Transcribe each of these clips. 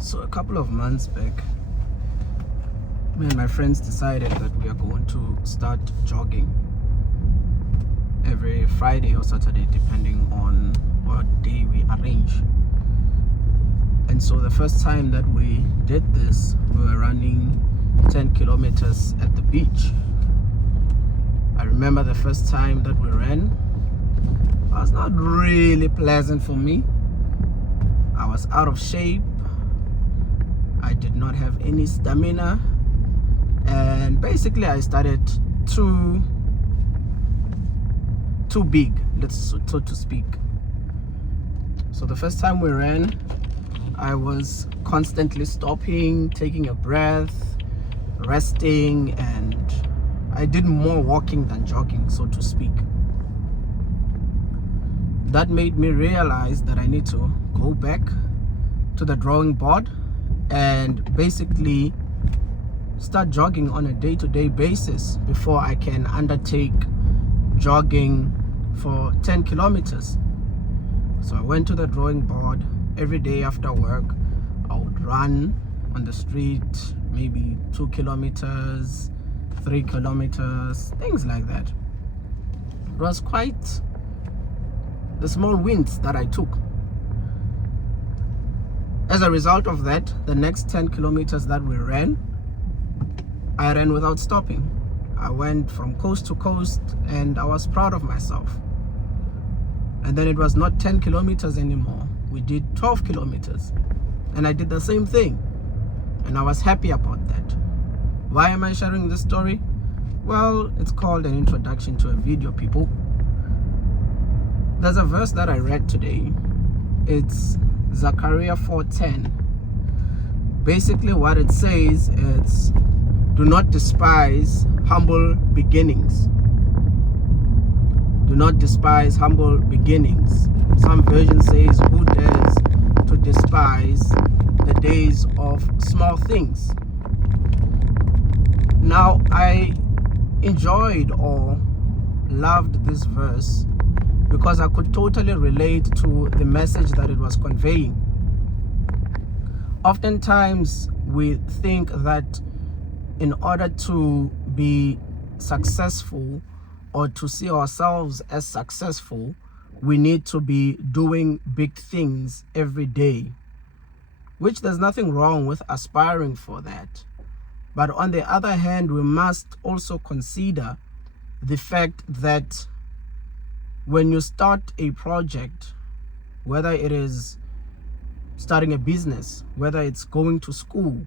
So a couple of months back, me and my friends decided that we are going to start jogging every Friday or Saturday, depending on what day we arrange. And so the first time that we did this, we were running 10 kilometers at the beach. I remember the first time that we ran, it was not really pleasant for me. I was out of shape. I did not have any stamina, and basically I started too big, so to speak. So the first time we ran, I was constantly stopping, taking a breath, resting, and I did more walking than jogging, so to speak. That made me realize that I need to go back to the drawing board and basically start jogging on a day-to-day basis before I can undertake jogging for 10 kilometers. So I went to the drawing board. Every day after work, I would run on the street, maybe 2 kilometers, 3 kilometers, things like that. It was quite the small wins that I took. As a result of that, the next 10 kilometers that we ran, I ran without stopping. I went from coast to coast and I was proud of myself. And then it was not 10 kilometers anymore. We did 12 kilometers and I did the same thing. And I was happy about that. Why am I sharing this story? Well, it's called an introduction to a video, people. There's a verse that I read today. It's Zachariah 4:10. Basically what it says is, do not despise humble beginnings. Do not despise humble beginnings. Some version says, who dares to despise the days of small things? Now, I enjoyed or loved this verse because I could totally relate to the message that it was conveying. Oftentimes, we think that in order to be successful or to see ourselves as successful, we need to be doing big things every day, which there's nothing wrong with aspiring for that. But on the other hand, we must also consider the fact that when you start a project, whether it is starting a business, whether it's going to school,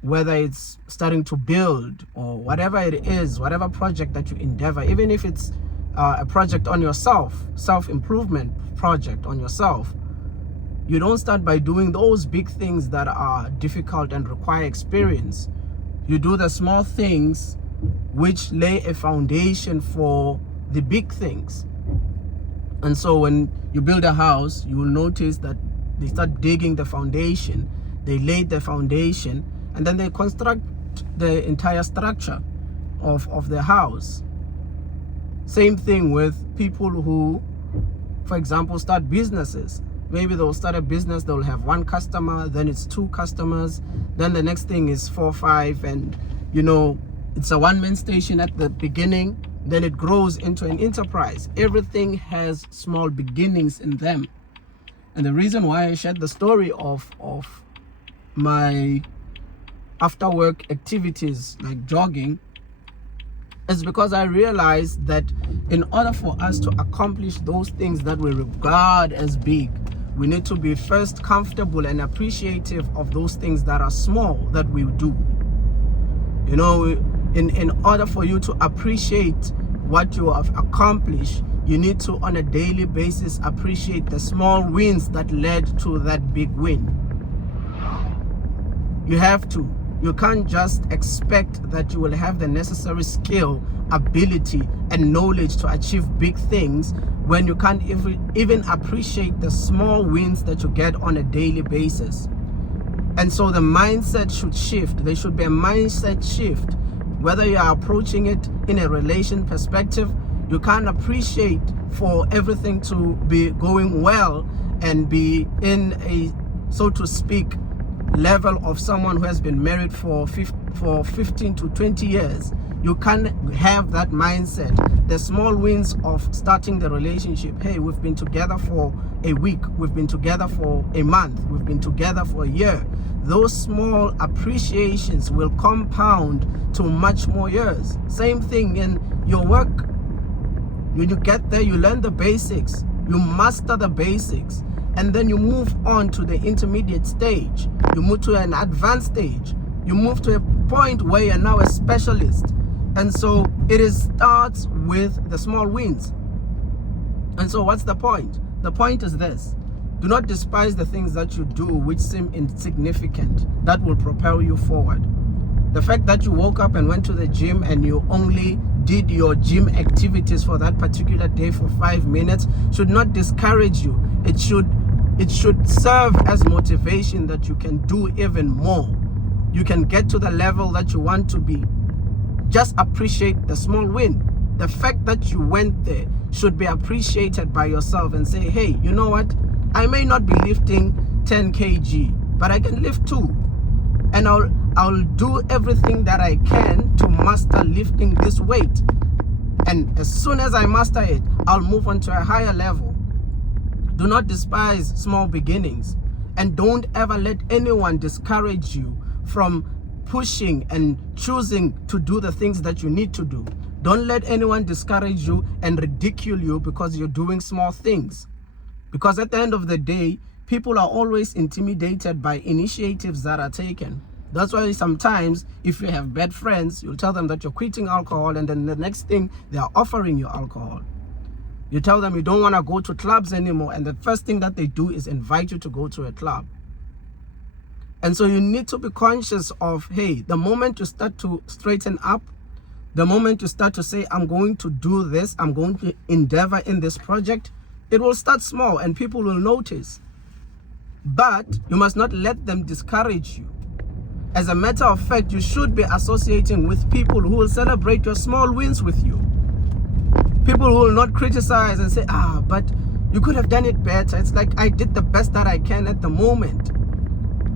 whether it's starting to build, or whatever it is, whatever project that you endeavor, even if it's a project on yourself, self-improvement project on yourself, you don't start by doing those big things that are difficult and require experience. You do the small things which lay a foundation for the big things. And so when you build a house, you will notice that they start digging the foundation, they laid the foundation, and then they construct the entire structure of the house. Same thing with people who, for example, start businesses. Maybe they'll start a business, they'll have 1 customer, then it's 2 customers, then the next thing is 4, 5, and it's a one-man station at the beginning, then it grows into an enterprise. Everything has small beginnings in them. And the reason why I shared the story of my after work activities like jogging is because I realized that in order for us to accomplish those things that we regard as big, we need to be first comfortable and appreciative of those things that are small that we do. In order for you to appreciate what you have accomplished, you need to on a daily basis appreciate the small wins that led to that big win. You have to. You can't just expect that you will have the necessary skill, ability, and knowledge to achieve big things when you can't even appreciate the small wins that you get on a daily basis. And so the mindset should shift. There should be a mindset shift. Whether you are approaching it in a relation perspective, you can't appreciate for everything to be going well and be in a, so to speak, level of someone who has been married for 15 to 20 years. You can't have that mindset. The small wins of starting the relationship. Hey, we've been together for a week. We've been together for a month. We've been together for a year. Those small appreciations will compound to much more years. Same thing in your work. When you get there, you learn the basics. You master the basics. And then you move on to the intermediate stage. You move to an advanced stage. You move to a point where you're now a specialist. And so it starts with the small wins. And so what's the point? The point is this. Do not despise the things that you do which seem insignificant. That will propel you forward. The fact that you woke up and went to the gym and you only did your gym activities for that particular day for 5 minutes should not discourage you. It should serve as motivation that you can do even more. You can get to the level that you want to be. Just appreciate the small win. The fact that you went there should be appreciated by yourself and say, hey, you know what? I may not be lifting 10 kg, but I can lift 2. And I'll do everything that I can to master lifting this weight. And as soon as I master it, I'll move on to a higher level. Do not despise small beginnings. And don't ever let anyone discourage you from pushing and choosing to do the things that you need to do. Don't let anyone discourage you and ridicule you because you're doing small things. Because at the end of the day, people are always intimidated by initiatives that are taken. That's why sometimes if you have bad friends, you'll tell them that you're quitting alcohol, and then the next thing they are offering you alcohol. You tell them you don't want to go to clubs anymore, and the first thing that they do is invite you to go to a club. And so you need to be conscious of, hey, the moment you start to straighten up, the moment you start to say, I'm going to do this, I'm going to endeavor in this project, it will start small and people will notice. But you must not let them discourage you. As a matter of fact, you should be associating with people who will celebrate your small wins with you. People who will not criticize and say, but you could have done it better. It's like, I did the best that I can at the moment.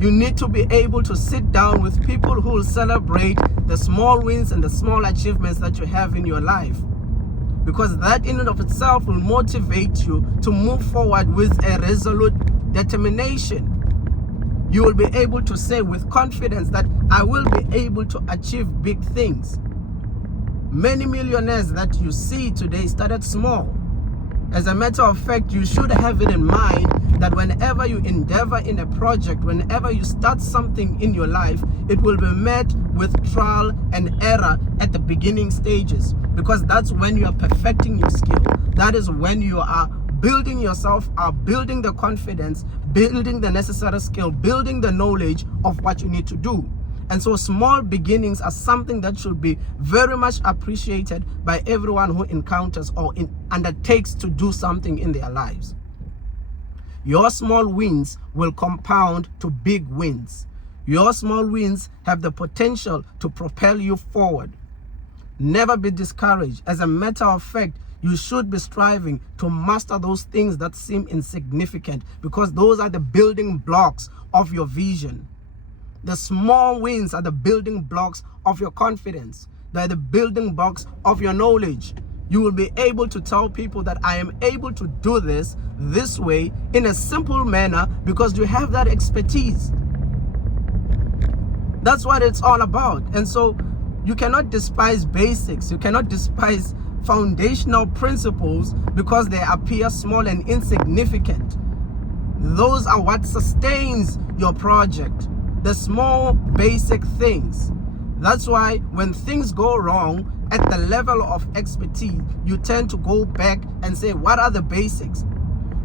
You need to be able to sit down with people who will celebrate the small wins and the small achievements that you have in your life. Because that in and of itself will motivate you to move forward with a resolute determination. You will be able to say with confidence that I will be able to achieve big things. Many millionaires that you see today started small. As a matter of fact, you should have it in mind that whenever you endeavor in a project, whenever you start something in your life, it will be met with trial and error at the beginning stages, because that's when you are perfecting your skill. That is when you are building yourself up, building the confidence, building the necessary skill, building the knowledge of what you need to do. And so small beginnings are something that should be very much appreciated by everyone who encounters or undertakes to do something in their lives. Your small wins will compound to big wins. Your small wins have the potential to propel you forward. Never be discouraged. As a matter of fact, you should be striving to master those things that seem insignificant, because those are the building blocks of your vision. The small wins are the building blocks of your confidence. They're the building blocks of your knowledge. You will be able to tell people that I am able to do this way in a simple manner because you have that expertise. That's what it's all about. And so you cannot despise basics. You cannot despise foundational principles because they appear small and insignificant. Those are what sustains your project. The small basic things. That's why when things go wrong at the level of expertise, you tend to go back and say, what are the basics?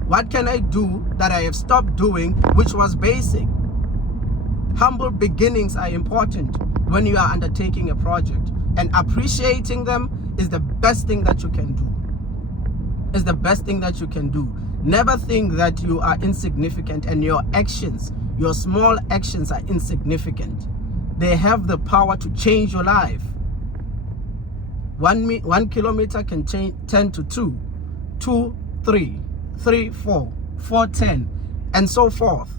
What can I do that I have stopped doing, which was basic? Humble beginnings are important when you are undertaking a project, and appreciating them is the best thing that you can do. It's the best thing that you can do. Never think that you are insignificant and your actions, your small actions, are insignificant. They have the power to change your life. 1 kilometer can change 10 to 2, 2, 3, 3, 4, 4, 10, and so forth.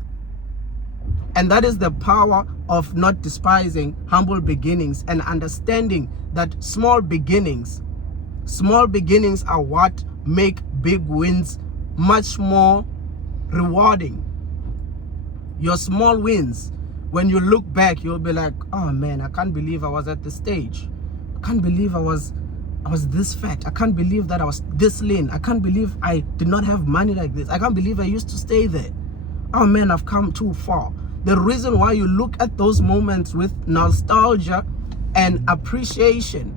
And that is the power of not despising humble beginnings and understanding that small beginnings are what make big wins much more rewarding. Your small wins, when you look back, you'll be like, oh man, I can't believe I was at this stage. I can't believe I was this fat. I can't believe that I was this lean. I can't believe I did not have money like this. I can't believe I used to stay there. Oh man, I've come too far. The reason why you look at those moments with nostalgia and appreciation,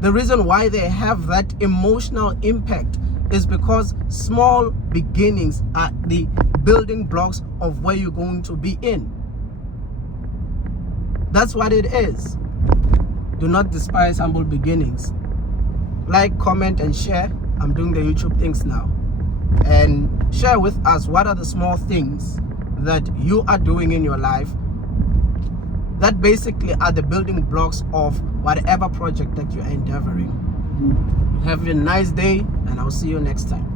the reason why they have that emotional impact is because small beginnings are the building blocks of where you're going to be in. That's what it is. Do not despise humble beginnings. Like, comment, and share. I'm doing the YouTube things now. And share with us what are the small things that you are doing in your life that basically are the building blocks of whatever project that you're endeavoring. Have a nice day, and I'll see you next time.